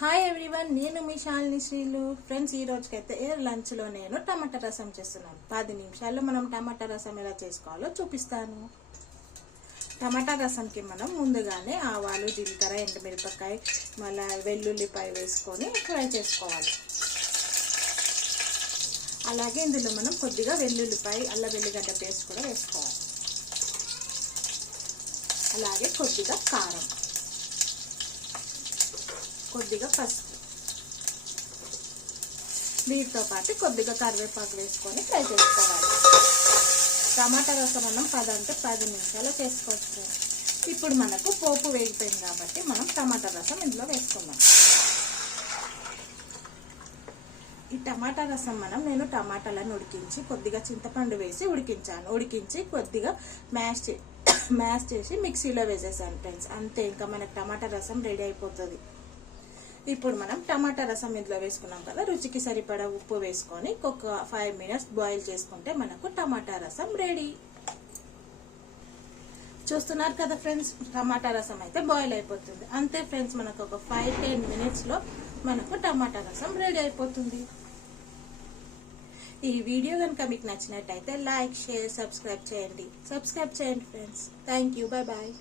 Hi everyone, నేను మీ Shalini శ్రీలు. Friends, ఈ రోజుకైతే లంచ్లో నేను టమాటా రసం చేస్తున్నాను. 10 నిమిషాల్లో మనం టమాటా రసం ఎలా చేసుకోవాలో చూపిస్తాను. టమాటా రసంకి మనం ముందుగానే ఆవాలు, జీలకర్ర, ఎండుమిరపకాయ, మళ్ళీ వెల్లుల్లిపాయ వేసుకొని ఫ్రై చేసుకోవాలి. అలాగే ఇందులో మనం కొద్దిగా వెల్లుల్లిపాయ, అల్లం వెల్లిగడ్డ పేస్ట్ కూడా వేసుకోవాలి. అలాగే కొద్దిగా కారం, కొద్దిగా పసుపు, వీటితో పాటు కొద్దిగా కరివేపాకు వేసుకొని ఫ్రై చేసుకోవాలి. టమాటా రసం మనం 10 నిమిషాలు చేసుకోవచ్చు. ఇప్పుడు మనకు పోపు వేగిపోయింది కాబట్టి మనం టమాటా రసం ఇందులో వేసుకుందాం. ఈ టమాటా రసం నేను టమాటాలను ఉడికించి కొద్దిగా చింతపండు వేసి ఉడికించి కొద్దిగా మ్యాష్ చేసి మిక్సీలో వేసేసాను ఫ్రెండ్స్. అంతే, ఇంకా మనకు టమాటా రసం రెడీ అయిపోతుంది. ఇప్పుడు మనం టమాటా రసం ఇందులో వేసుకున్నాం కదా, రుచికి సరిపడా ఉప్పు వేసుకొని ఒక 5 మినిట్స్ బాయిల్ చేసుకుంటే మనకు టమాటా రసం రెడీ. చూస్తున్నారు కదా ఫ్రెండ్స్, టమాటా రసం అయితే బాయిల్ అయిపోతుంది. అంతే ఫ్రెండ్స్, మనకు ఒక 5-10 మినిట్స్ లో మనకు టమాటా రసం రెడీ అయిపోతుంది. ఈ వీడియో కనుక మీకు నచ్చినట్టయితే లైక్, షేర్, సబ్స్క్రైబ్ చేయండి friends. Thank you. Bye bye.